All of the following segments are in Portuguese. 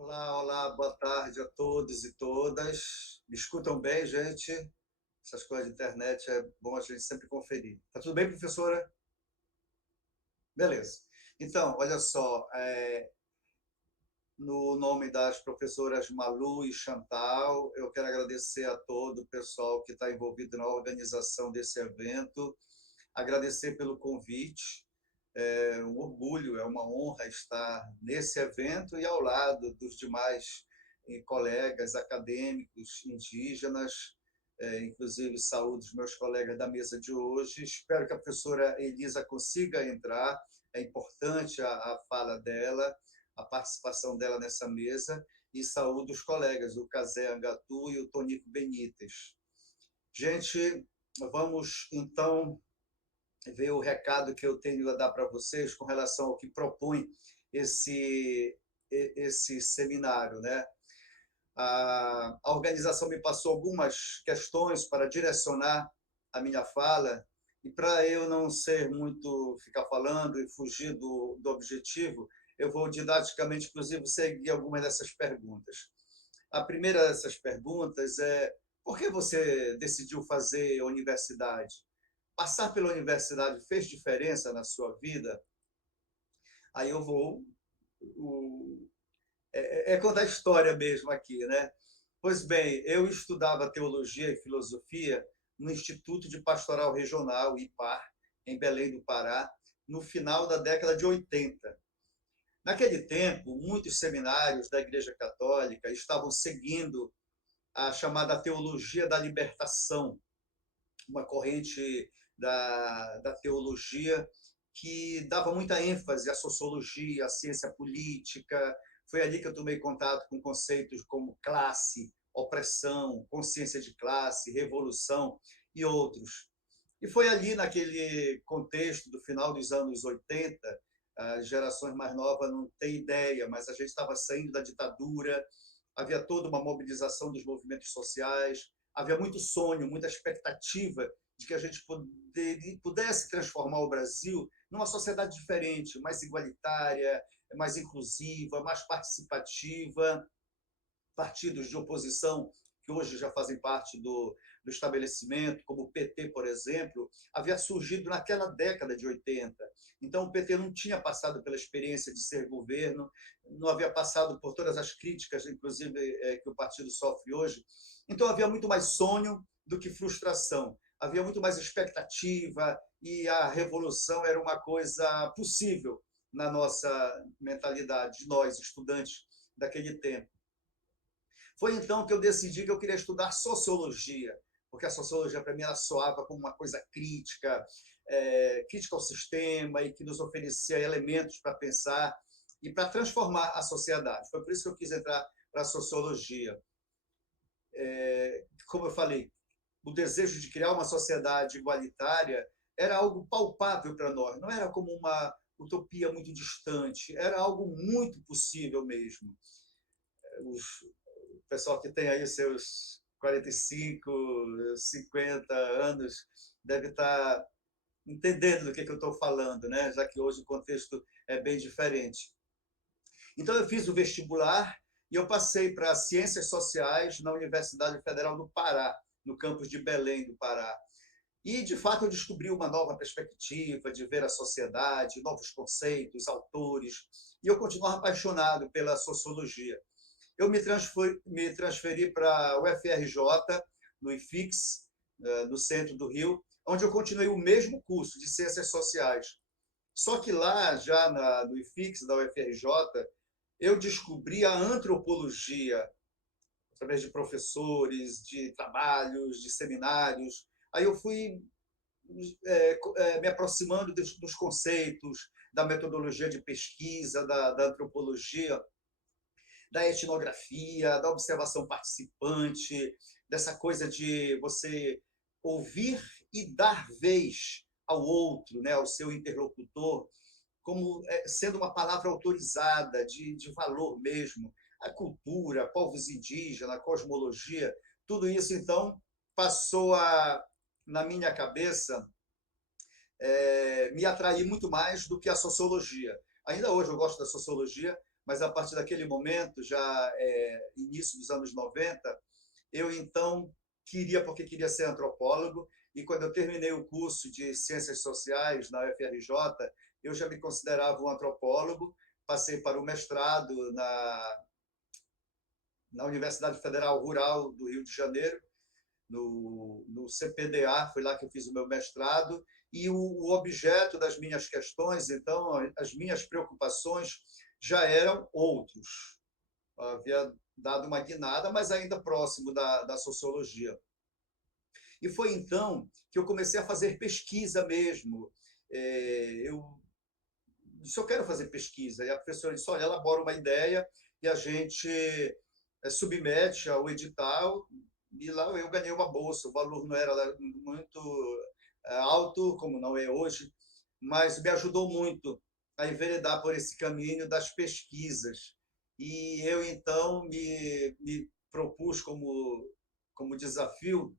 Olá, olá, boa tarde a todos e todas. Me escutam bem, gente? Essas coisas de internet é bom a gente sempre conferir. Tá tudo bem, professora? Beleza. Então, olha só, no nome das professoras Malu e Chantal, eu quero agradecer a todo o pessoal que está envolvido na organização desse evento, agradecer pelo convite. É um orgulho, é uma honra estar nesse evento e ao lado dos demais colegas acadêmicos indígenas, inclusive saúdo os meus colegas da mesa de hoje. Espero que a professora Elisa consiga entrar, é importante a fala dela, a participação dela nessa mesa, e saúdo os colegas, o Casé Angatu e o Tonico Benítez. Gente, vamos então ver o recado que eu tenho a dar para vocês com relação ao que propõe esse, esse seminário, né? A organização me passou algumas questões para direcionar a minha fala, e para eu não ser muito ficar falando e fugir do objetivo, eu vou didaticamente, inclusive, seguir algumas dessas perguntas. A primeira dessas perguntas é: por que você decidiu fazer universidade? Passar pela universidade fez diferença na sua vida? Aí eu vou contar a história mesmo aqui, né? Pois bem, eu estudava teologia e filosofia no Instituto de Pastoral Regional, IPAR, em Belém do Pará, no final da década de 80. Naquele tempo, muitos seminários da Igreja Católica estavam seguindo a chamada teologia da libertação, uma corrente da teologia que dava muita ênfase à sociologia, à ciência política. Foi ali que eu tomei contato com conceitos como classe, opressão, consciência de classe, revolução e outros. E foi ali, naquele contexto do final dos anos 80, as gerações mais novas não têm ideia, mas a gente estava saindo da ditadura, havia toda uma mobilização dos movimentos sociais, havia muito sonho, muita expectativa de que a gente pudesse transformar o Brasil numa sociedade diferente, mais igualitária, mais inclusiva, mais participativa. Partidos de oposição que hoje já fazem parte do estabelecimento, como o PT, por exemplo, havia surgido naquela década de 80. Então, o PT não tinha passado pela experiência de ser governo, não havia passado por todas as críticas, inclusive, que o partido sofre hoje. Então, havia muito mais sonho do que frustração. Havia muito mais expectativa e a revolução era uma coisa possível na nossa mentalidade, de nós, estudantes daquele tempo. Foi então que eu decidi que eu queria estudar sociologia, porque a sociologia para mim ela soava como uma coisa crítica, crítica ao sistema e que nos oferecia elementos para pensar e para transformar a sociedade. Foi por isso que eu quis entrar para a sociologia. Como eu falei, o desejo de criar uma sociedade igualitária era algo palpável para nós, não era como uma utopia muito distante, era algo muito possível mesmo. O pessoal que tem aí seus 45, 50 anos deve estar entendendo do que eu estou falando, né? Já que hoje o contexto é bem diferente. Então, eu fiz o vestibular e eu passei para Ciências Sociais na Universidade Federal do Pará, no campus de Belém do Pará. E, de fato, eu descobri uma nova perspectiva de ver a sociedade, novos conceitos, autores, e eu continuo apaixonado pela sociologia. Eu me transferi para o UFRJ, no IFIX, no centro do Rio, onde eu continuei o mesmo curso de Ciências Sociais. Só que lá, já no IFIX da UFRJ, eu descobri a antropologia, através de professores, de trabalhos, de seminários. Aí eu fui me aproximando dos conceitos, da metodologia de pesquisa, da antropologia, da etnografia, da observação participante, dessa coisa de você ouvir e dar vez ao outro, né, ao seu interlocutor, como sendo uma palavra autorizada, de valor mesmo. A cultura, povos indígenas, a cosmologia, tudo isso, então, passou na minha cabeça, me atrair muito mais do que a sociologia. Ainda hoje eu gosto da sociologia, mas a partir daquele momento, já início dos anos 90, eu então porque queria ser antropólogo, e quando eu terminei o curso de Ciências Sociais na UFRJ, eu já me considerava um antropólogo, passei para o mestrado na Universidade Federal Rural do Rio de Janeiro, no CPDA, foi lá que eu fiz o meu mestrado, e o objeto das minhas questões, então, as minhas preocupações já eram outros. Eu havia dado uma guinada, mas ainda próximo da sociologia. E foi então que eu comecei a fazer pesquisa mesmo. Eu disse, eu quero fazer pesquisa. E a professora disse, olha, elabora uma ideia e a gente submete ao edital, e lá eu ganhei uma bolsa. O valor não era muito alto, como não é hoje, mas me ajudou muito a enveredar por esse caminho das pesquisas. E eu, então, me propus como desafio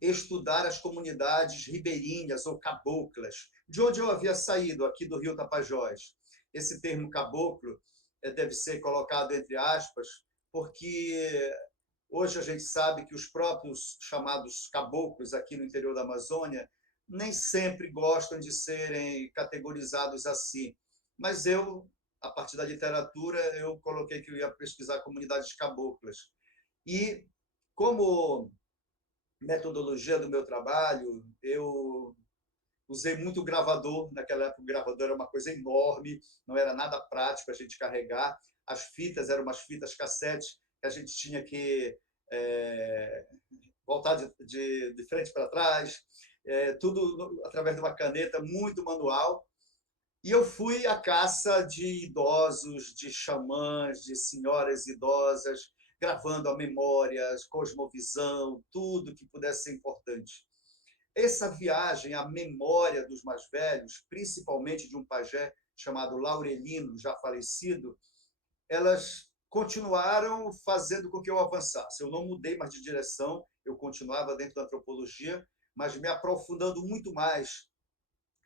estudar as comunidades ribeirinhas ou caboclas, de onde eu havia saído, aqui do Rio Tapajós. Esse termo caboclo deve ser colocado entre aspas, porque hoje a gente sabe que os próprios chamados caboclos aqui no interior da Amazônia nem sempre gostam de serem categorizados assim. Mas eu, a partir da literatura, eu coloquei que eu ia pesquisar comunidades caboclas. E como metodologia do meu trabalho, eu usei muito gravador. Naquela época, o gravador era uma coisa enorme, não era nada prático a gente carregar. As fitas eram umas fitas cassete que a gente tinha que voltar de frente para trás, tudo através de uma caneta, muito manual. E eu fui à caça de idosos, de xamãs, de senhoras idosas, gravando a memória, cosmovisão, tudo que pudesse ser importante. Essa viagem à memória dos mais velhos, principalmente de um pajé chamado Laurelino, já falecido, elas continuaram fazendo com que eu avançasse. Eu não mudei mais de direção, eu continuava dentro da antropologia, mas me aprofundando muito mais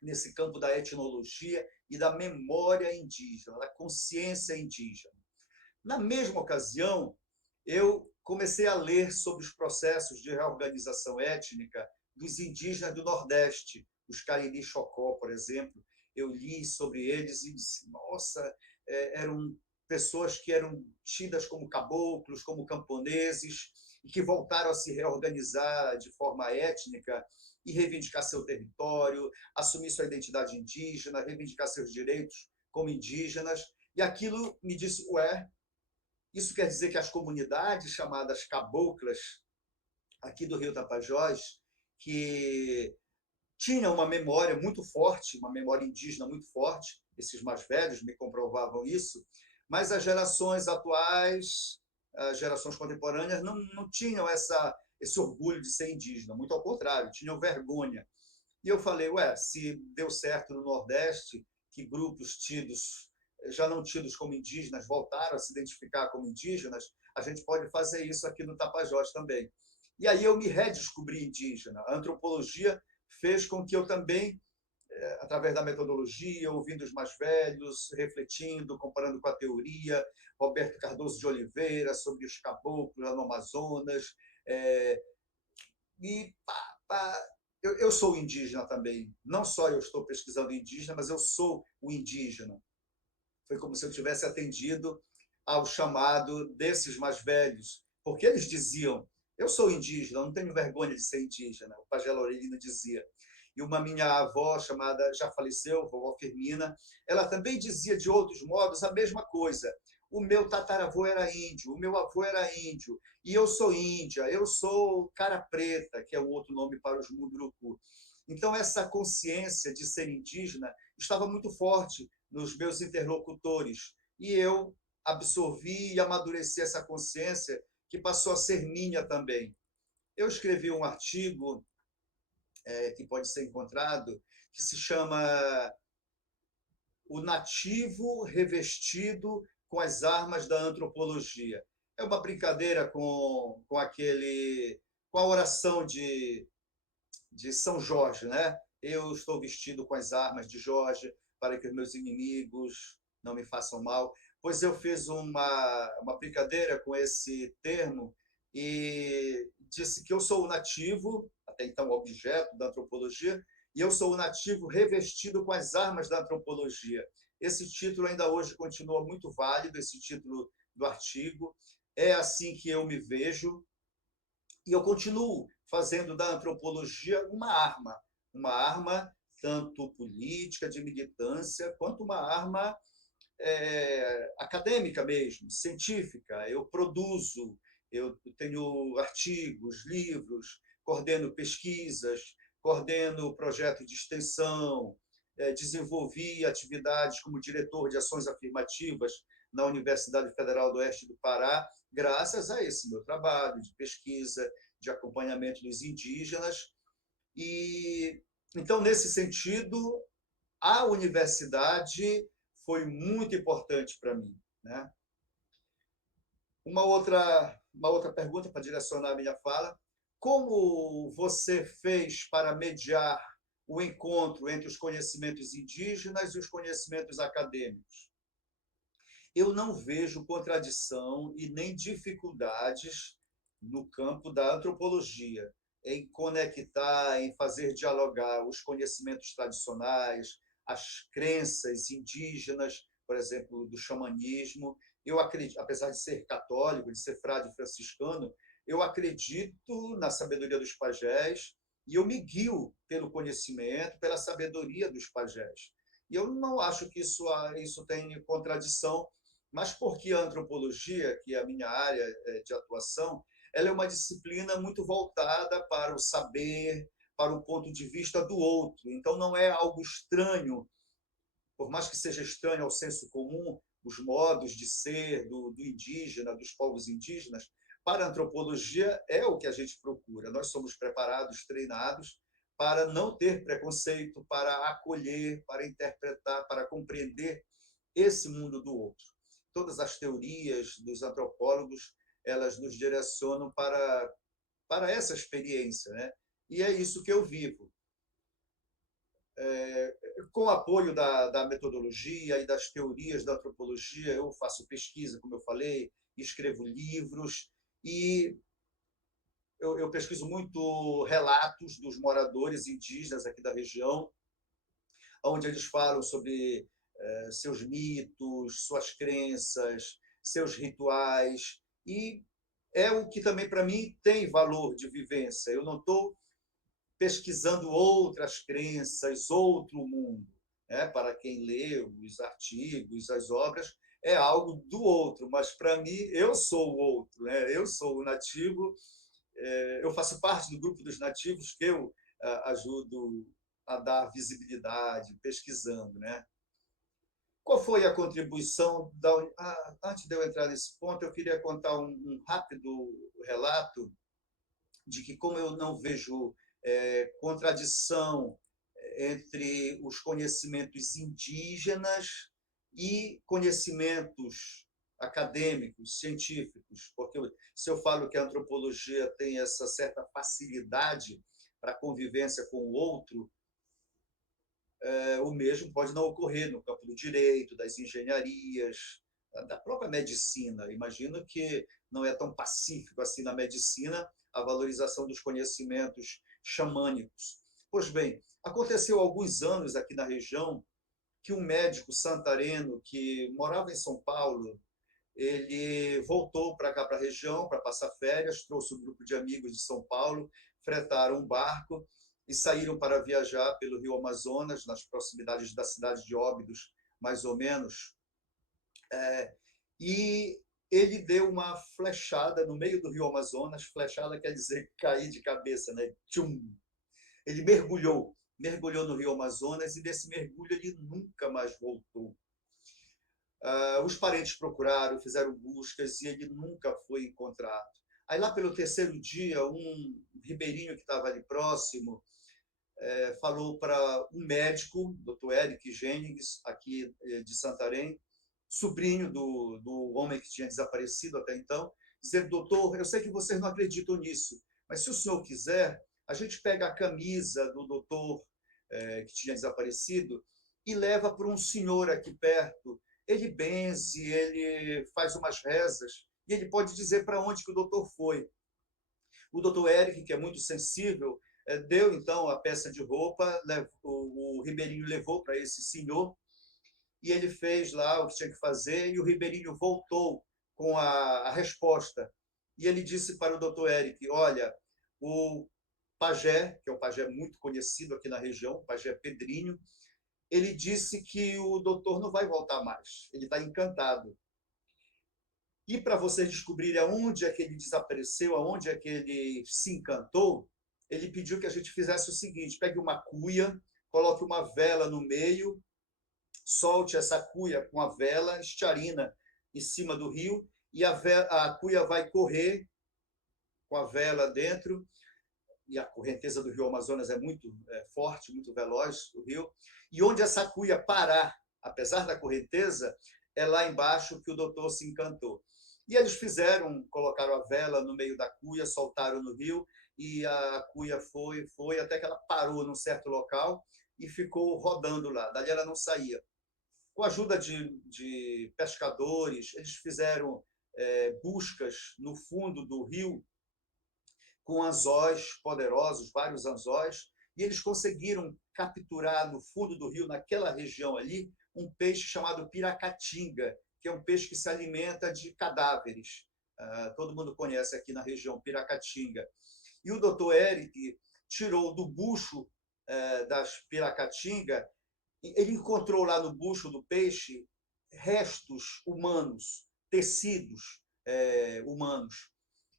nesse campo da etnologia e da memória indígena, da consciência indígena. Na mesma ocasião, eu comecei a ler sobre os processos de reorganização étnica dos indígenas do Nordeste, os Cariri-Chocó, por exemplo. Eu li sobre eles e disse, nossa, eram pessoas que eram tidas como caboclos, como camponeses, e que voltaram a se reorganizar de forma étnica e reivindicar seu território, assumir sua identidade indígena, reivindicar seus direitos como indígenas. E aquilo me disse, ué, isso quer dizer que as comunidades chamadas caboclas, aqui do Rio Tapajós, que tinham uma memória muito forte, uma memória indígena muito forte, esses mais velhos me comprovavam isso, mas as gerações atuais, as gerações contemporâneas, não tinham esse orgulho de ser indígena, muito ao contrário, tinham vergonha. E eu falei, ué, se deu certo no Nordeste, que grupos já não tidos como indígenas, voltaram a se identificar como indígenas, a gente pode fazer isso aqui no Tapajós também. E aí eu me redescobri indígena. A antropologia fez com que eu também, através da metodologia, ouvindo os mais velhos, refletindo, comparando com a teoria, Roberto Cardoso de Oliveira, sobre os caboclos no Amazonas, e eu sou indígena também. Não só eu estou pesquisando indígena, mas eu sou o indígena. Foi como se eu tivesse atendido ao chamado desses mais velhos, porque eles diziam, eu sou indígena, não tenho vergonha de ser indígena, o pajé Laurelino dizia. E uma minha avó, chamada, já faleceu, vovó Firmina, ela também dizia de outros modos a mesma coisa. O meu tataravô era índio, o meu avô era índio, e eu sou índia, eu sou cara preta, que é o outro nome para os Munduruku. Então, essa consciência de ser indígena estava muito forte nos meus interlocutores, e eu absorvi e amadureci essa consciência que passou a ser minha também. Eu escrevi um artigo que pode ser encontrado, que se chama O Nativo Revestido com as Armas da Antropologia. É uma brincadeira com a oração de São Jorge, né? Eu estou vestido com as armas de Jorge para que os meus inimigos não me façam mal. pois eu fiz uma brincadeira com esse termo e disse que eu sou o nativo, até então objeto da antropologia, e eu sou o nativo revestido com as armas da antropologia. Esse título ainda hoje continua muito válido, esse título do artigo. É assim que eu me vejo, e eu continuo fazendo da antropologia uma arma tanto política, de militância, quanto uma arma acadêmica mesmo, científica. Eu produzo, eu tenho artigos, livros, coordeno pesquisas, coordeno projeto de extensão, desenvolvi atividades como diretor de ações afirmativas na Universidade Federal do Oeste do Pará, graças a esse meu trabalho de pesquisa, de acompanhamento dos indígenas. E então, nesse sentido, a universidade foi muito importante para mim, né? Uma outra pergunta para direcionar a minha fala: como você fez para mediar o encontro entre os conhecimentos indígenas e os conhecimentos acadêmicos? Eu não vejo contradição e nem dificuldades no campo da antropologia em conectar, em fazer dialogar os conhecimentos tradicionais, as crenças indígenas, por exemplo, do xamanismo. Eu acredito, apesar de ser católico, de ser frade franciscano, eu acredito na sabedoria dos pajés e eu me guio pelo conhecimento, pela sabedoria dos pajés. E eu não acho que isso tem contradição, mas porque a antropologia, que é a minha área de atuação, ela é uma disciplina muito voltada para o saber, para o ponto de vista do outro. Então, não é algo estranho, por mais que seja estranho ao senso comum, os modos de ser do indígena, dos povos indígenas. Para a antropologia, é o que a gente procura. Nós somos preparados, treinados para não ter preconceito, para acolher, para interpretar, para compreender esse mundo do outro. Todas as teorias dos antropólogos, elas nos direcionam para essa experiência, né? E é isso que eu vivo. Com o apoio da metodologia e das teorias da antropologia, eu faço pesquisa, como eu falei, escrevo livros e eu pesquiso muito relatos dos moradores indígenas aqui da região, onde eles falam sobre seus mitos, suas crenças, seus rituais, e é o que também para mim tem valor de vivência. Eu não estou pesquisando outras crenças, outro mundo, né? Para quem lê os artigos, as obras, é algo do outro, mas para mim eu sou o outro, né? Eu sou o nativo, eu faço parte do grupo dos nativos que eu ajudo a dar visibilidade, pesquisando, né? Qual foi a contribuição da... antes de eu entrar nesse ponto, eu queria contar um rápido relato de que, como eu não vejo contradição entre os conhecimentos indígenas e conhecimentos acadêmicos, científicos, porque se eu falo que a antropologia tem essa certa facilidade para a convivência com o outro, o mesmo pode não ocorrer no campo do direito, das engenharias, da própria medicina. Imagino que não é tão pacífico assim na medicina a valorização dos conhecimentos xamânicos. Pois bem, aconteceu há alguns anos aqui na região que um médico santareno que morava em São Paulo, ele voltou para cá, para a região, para passar férias, trouxe um grupo de amigos de São Paulo, fretaram um barco e saíram para viajar pelo Rio Amazonas, nas proximidades da cidade de Óbidos, mais ou menos. E ele deu uma flechada no meio do Rio Amazonas. Flechada quer dizer cair de cabeça, né? Tchum! Ele mergulhou no Rio Amazonas e desse mergulho ele nunca mais voltou. Os parentes procuraram, fizeram buscas e ele nunca foi encontrado. Aí lá pelo terceiro dia, um ribeirinho que estava ali próximo falou para um médico, Dr. Eric Jennings, aqui de Santarém, sobrinho do homem que tinha desaparecido até então, dizendo: doutor, eu sei que vocês não acreditam nisso, mas se o senhor quiser, a gente pega a camisa do doutor que tinha desaparecido e leva para um senhor aqui perto, ele benze, ele faz umas rezas, e ele pode dizer para onde que o doutor foi. O doutor Eric, que é muito sensível, deu então a peça de roupa, o Ribeirinho levou para esse senhor, e ele fez lá o que tinha que fazer, e o Ribeirinho voltou com a resposta. E ele disse para o doutor Eric: olha, o pajé, que é um pajé muito conhecido aqui na região, o pajé Pedrinho, ele disse que o doutor não vai voltar mais, ele está encantado. E para vocês descobrirem aonde é que ele desapareceu, aonde é que ele se encantou, ele pediu que a gente fizesse o seguinte: pegue uma cuia, coloque uma vela no meio, solte essa cuia com a vela, estarina em cima do rio, e a cuia vai correr com a vela dentro, e a correnteza do rio Amazonas é muito forte, muito veloz, o rio, e onde essa cuia parar, apesar da correnteza, é lá embaixo que o doutor se encantou. E eles fizeram, colocaram a vela no meio da cuia, soltaram no rio, e a cuia foi, até que ela parou num certo local e ficou rodando lá. Dali ela não saía. Com a ajuda de pescadores, eles fizeram buscas no fundo do rio com anzóis poderosos, vários anzóis, e eles conseguiram capturar no fundo do rio, naquela região ali, um peixe chamado piracatinga, que é um peixe que se alimenta de cadáveres. Todo mundo conhece aqui na região piracatinga. E o doutor Eric tirou do bucho das piracatinga, ele encontrou lá no bucho do peixe restos humanos, tecidos humanos.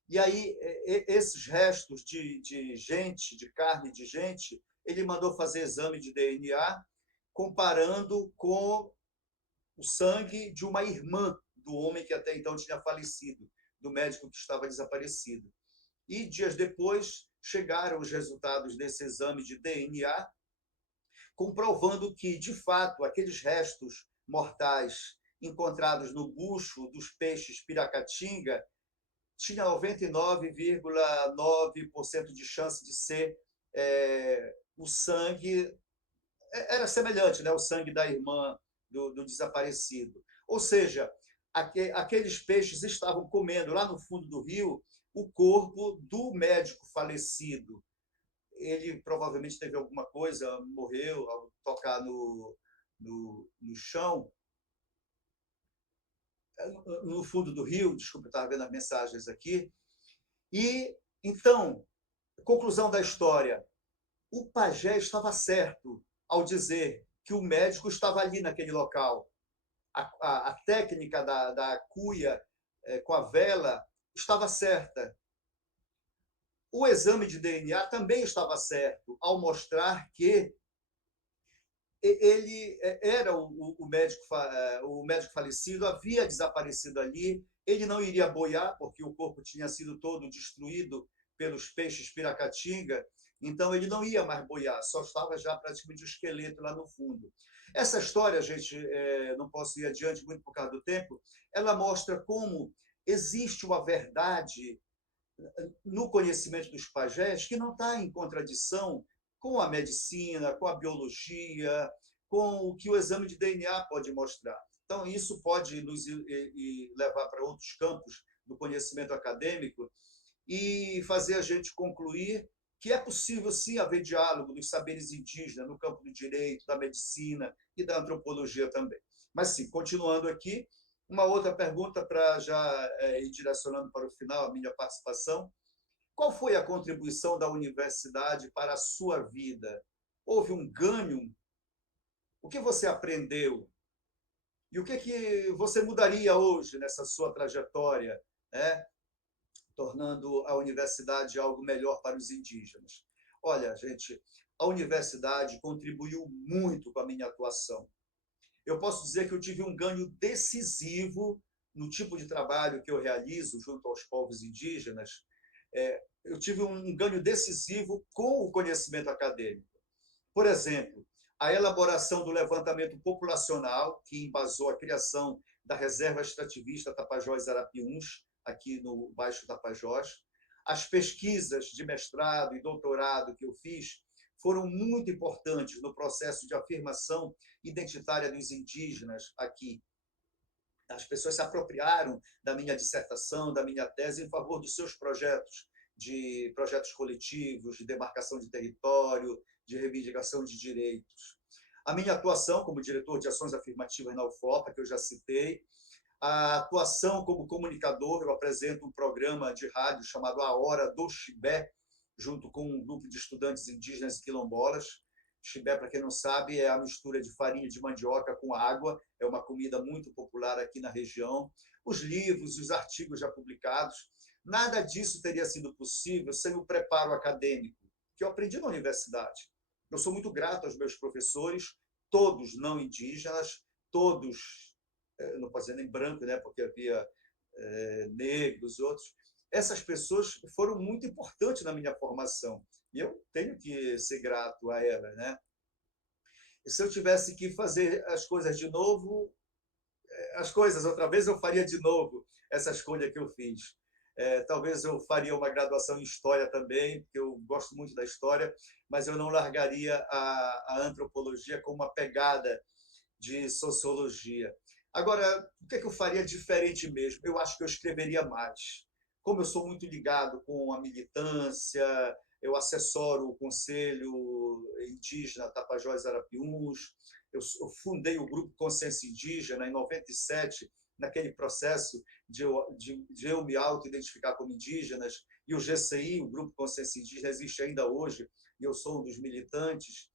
E aí, esses restos de gente, de carne de gente, ele mandou fazer exame de DNA, comparando com o sangue de uma irmã do homem que até então tinha falecido, do médico que estava desaparecido. E dias depois chegaram os resultados desse exame de DNA, comprovando que, de fato, aqueles restos mortais encontrados no bucho dos peixes piracatinga tinha 99,9% de chance de ser o sangue, era semelhante, né, o sangue da irmã do desaparecido. Ou seja, aqueles peixes estavam comendo lá no fundo do rio o corpo do médico falecido. Ele provavelmente teve alguma coisa, morreu ao tocar no chão, no fundo do rio, desculpa, eu estava vendo as mensagens aqui. E, então, conclusão da história, o pajé estava certo ao dizer que o médico estava ali naquele local. A técnica da cuia com a vela estava certa. O exame de DNA também estava certo, ao mostrar que ele era o médico falecido, havia desaparecido ali, ele não iria boiar, porque o corpo tinha sido todo destruído pelos peixes piracatinga, então ele não ia mais boiar, só estava já praticamente o esqueleto lá no fundo. Essa história, gente, não posso ir adiante muito por causa do tempo, ela mostra como existe uma verdade no conhecimento dos pajés que não está em contradição com a medicina, com a biologia, com o que o exame de DNA pode mostrar. Então, isso pode nos levar para outros campos do conhecimento acadêmico e fazer a gente concluir que é possível, sim, haver diálogo dos saberes indígenas no campo do direito, da medicina e da antropologia também. Mas, sim, continuando aqui, uma outra pergunta para já ir direcionando para o final a minha participação. Qual foi a contribuição da universidade para a sua vida? Houve um ganho? O que você aprendeu? E o que você mudaria hoje nessa sua trajetória, né? Tornando a universidade algo melhor para os indígenas? Olha, gente, a universidade contribuiu muito com a minha atuação. Eu posso dizer que eu tive um ganho decisivo no tipo de trabalho que eu realizo junto aos povos indígenas. Eu tive um ganho decisivo com o conhecimento acadêmico. Por exemplo, a elaboração do levantamento populacional, que embasou a criação da Reserva Extrativista Tapajós-Arapiuns, aqui no Baixo Tapajós. As pesquisas de mestrado e doutorado que eu fiz foram muito importantes no processo de afirmação identitária dos indígenas aqui. As pessoas se apropriaram da minha dissertação, da minha tese, em favor dos seus projetos, de projetos coletivos, de demarcação de território, de reivindicação de direitos. A minha atuação como diretor de ações afirmativas na UFOPA, que eu já citei, a atuação como comunicador, eu apresento um programa de rádio chamado A Hora do Chibé, junto com um grupo de estudantes indígenas e quilombolas. Chibé, para quem não sabe, é a mistura de farinha de mandioca com água, é uma comida muito popular aqui na região. Os livros, os artigos já publicados, nada disso teria sido possível sem o preparo acadêmico, que eu aprendi na universidade. Eu sou muito grato aos meus professores, todos não indígenas, todos, não posso dizer nem branco, né, porque havia negros, outros. Essas pessoas foram muito importantes na minha formação e eu tenho que ser grato a elas, né? E se eu tivesse que fazer as coisas de novo, as coisas outra vez, eu faria de novo essa escolha que eu fiz. Talvez eu faria uma graduação em História também, porque eu gosto muito da História, mas eu não largaria a antropologia com uma pegada de Sociologia. Agora, o que eu faria diferente mesmo? Eu acho que eu escreveria mais. Como eu sou muito ligado com a militância, eu assessoro o Conselho Indígena Tapajós Arapiuns, eu fundei o Grupo Consciência Indígena em 97, naquele processo de eu me auto-identificar como indígenas, e o GCI, o Grupo Consciência Indígena, existe ainda hoje, e eu sou um dos militantes.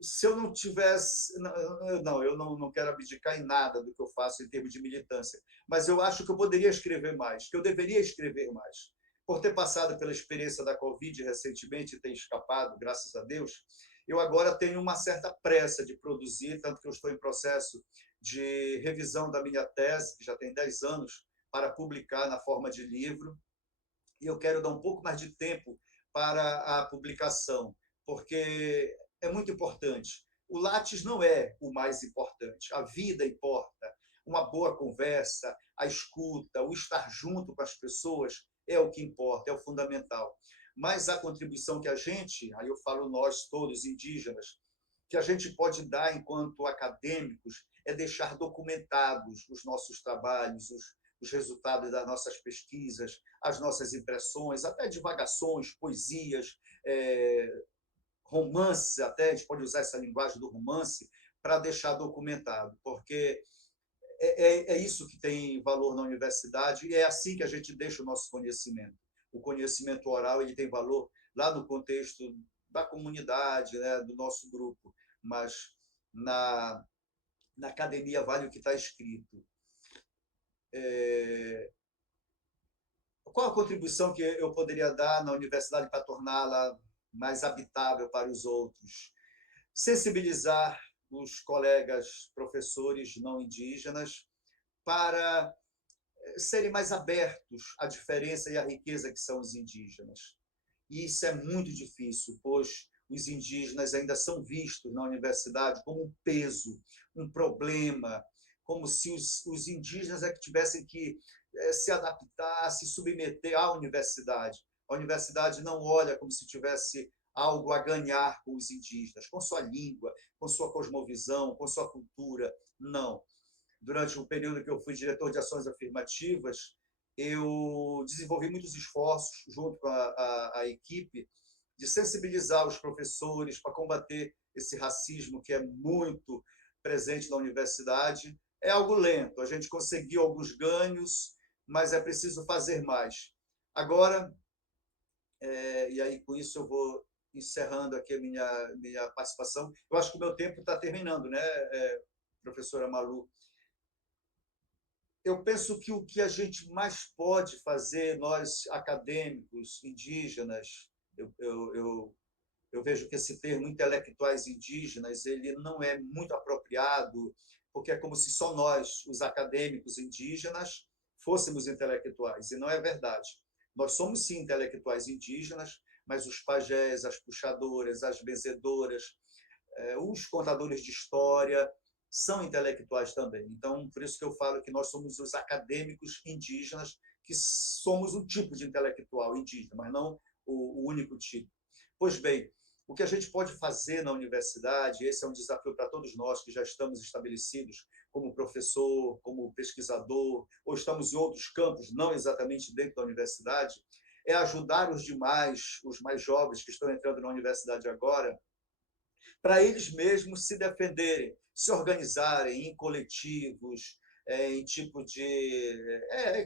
Se eu não tivesse... eu não quero abdicar em nada do que eu faço em termos de militância, mas eu acho que eu poderia escrever mais, que eu deveria escrever mais. Por ter passado pela experiência da Covid recentemente e ter escapado, graças a Deus, eu agora tenho uma certa pressa de produzir, tanto que eu estou em processo de revisão da minha tese, que já tem 10 anos, para publicar na forma de livro, e eu quero dar um pouco mais de tempo para a publicação, porque é muito importante. O Lattes não é o mais importante, a vida importa, uma boa conversa, a escuta, o estar junto com as pessoas é o que importa, é o fundamental. Mas a contribuição que a gente, aí eu falo nós todos indígenas, que a gente pode dar enquanto acadêmicos é deixar documentados os nossos trabalhos, os resultados das nossas pesquisas, as nossas impressões, até divagações, poesias, romances, até a gente pode usar essa linguagem do romance para deixar documentado, porque é isso que tem valor na universidade e é assim que a gente deixa o nosso conhecimento. O conhecimento oral ele tem valor lá no contexto da comunidade, né, do nosso grupo, mas na academia vale o que está escrito. Qual a contribuição que eu poderia dar na universidade para torná-la mais habitável para os outros? Sensibilizar os colegas professores não indígenas para serem mais abertos à diferença e à riqueza que são os indígenas. E isso é muito difícil, pois os indígenas ainda são vistos na universidade como um peso, um problema, como se os indígenas é que tivessem que se adaptar, se submeter à universidade. A universidade não olha como se tivesse algo a ganhar com os indígenas, com sua língua, com sua cosmovisão, com sua cultura. Não. Durante o período que eu fui diretor de ações afirmativas, eu desenvolvi muitos esforços, junto com a equipe, de sensibilizar os professores para combater esse racismo que é muito presente na universidade. É algo lento, a gente conseguiu alguns ganhos, mas é preciso fazer mais. Agora, e aí com isso eu vou encerrando aqui a minha participação. Eu acho que o meu tempo está terminando, né, professora Malu? Eu penso que o que a gente mais pode fazer, nós acadêmicos indígenas, eu vejo que esse termo intelectuais indígenas ele não é muito apropriado, porque é como se só nós, os acadêmicos indígenas, fôssemos intelectuais, e não é verdade. Nós somos, sim, intelectuais indígenas, mas os pajés, as puxadoras, as benzedoras, os contadores de história, são intelectuais também. Então, por isso que eu falo que nós somos os acadêmicos indígenas, que somos um tipo de intelectual indígena, mas não o único tipo. Pois bem, o que a gente pode fazer na universidade, esse é um desafio para todos nós que já estamos estabelecidos como professor, como pesquisador, ou estamos em outros campos, não exatamente dentro da universidade, é ajudar os demais, os mais jovens que estão entrando na universidade agora, para eles mesmos se defenderem, se organizarem em coletivos, em tipo de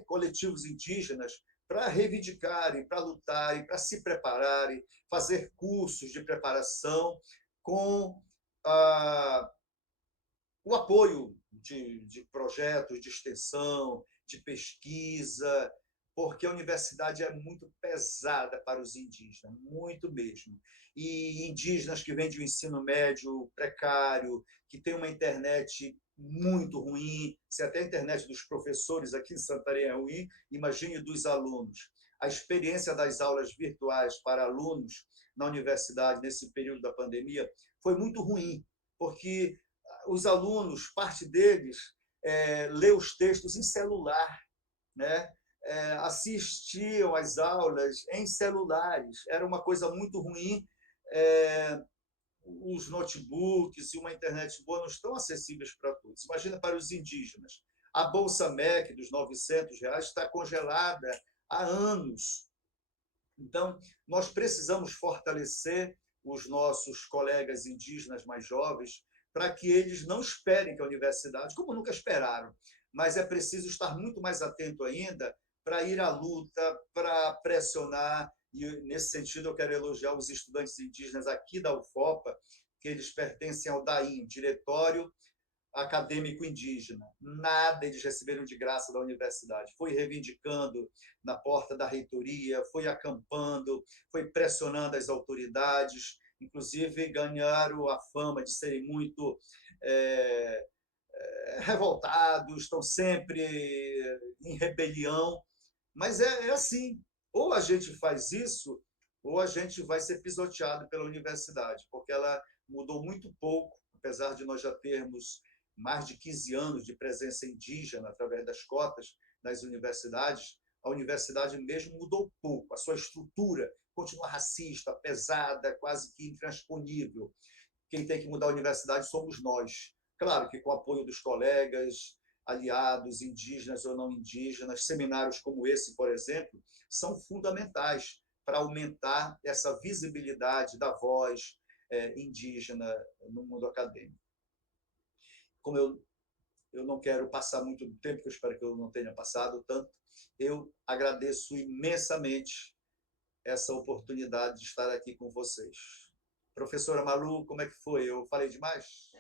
coletivos indígenas, para reivindicarem, para lutarem, para se prepararem, fazer cursos de preparação com ah, o apoio de projetos de extensão, de pesquisa, porque a universidade é muito pesada para os indígenas, muito mesmo. E indígenas que vêm de um ensino médio precário, que tem uma internet muito ruim, se até a internet dos professores aqui em Santarém é ruim, imagine dos alunos. A experiência das aulas virtuais para alunos na universidade nesse período da pandemia foi muito ruim, porque os alunos, parte deles, lê os textos em celular, né? Assistiam às aulas em celulares. Era uma coisa muito ruim. É, os notebooks e uma internet boa não estão acessíveis para todos. Imagina para os indígenas. A Bolsa MEC dos R$ 900 está congelada há anos. Então, nós precisamos fortalecer os nossos colegas indígenas mais jovens para que eles não esperem que a universidade, como nunca esperaram, mas é preciso estar muito mais atento ainda para ir à luta, para pressionar, e nesse sentido eu quero elogiar os estudantes indígenas aqui da UFOPA, que eles pertencem ao DAIM, Diretório Acadêmico Indígena. Nada eles receberam de graça da universidade. Foi reivindicando na porta da reitoria, foi acampando, foi pressionando as autoridades, inclusive ganharam a fama de serem muito revoltados, estão sempre em rebelião, mas é assim, ou a gente faz isso, ou a gente vai ser pisoteado pela universidade, porque ela mudou muito pouco, apesar de nós já termos mais de 15 anos de presença indígena através das cotas nas universidades, a universidade mesmo mudou pouco, a sua estrutura continua racista, pesada, quase que intransponível. Quem tem que mudar a universidade somos nós. Claro que com o apoio dos colegas, aliados, indígenas ou não indígenas, seminários como esse, por exemplo, são fundamentais para aumentar essa visibilidade da voz indígena no mundo acadêmico. Como eu não quero passar muito tempo, que eu espero que eu não tenha passado tanto, eu agradeço imensamente essa oportunidade de estar aqui com vocês. Professora Malu, como é que foi? Eu falei demais?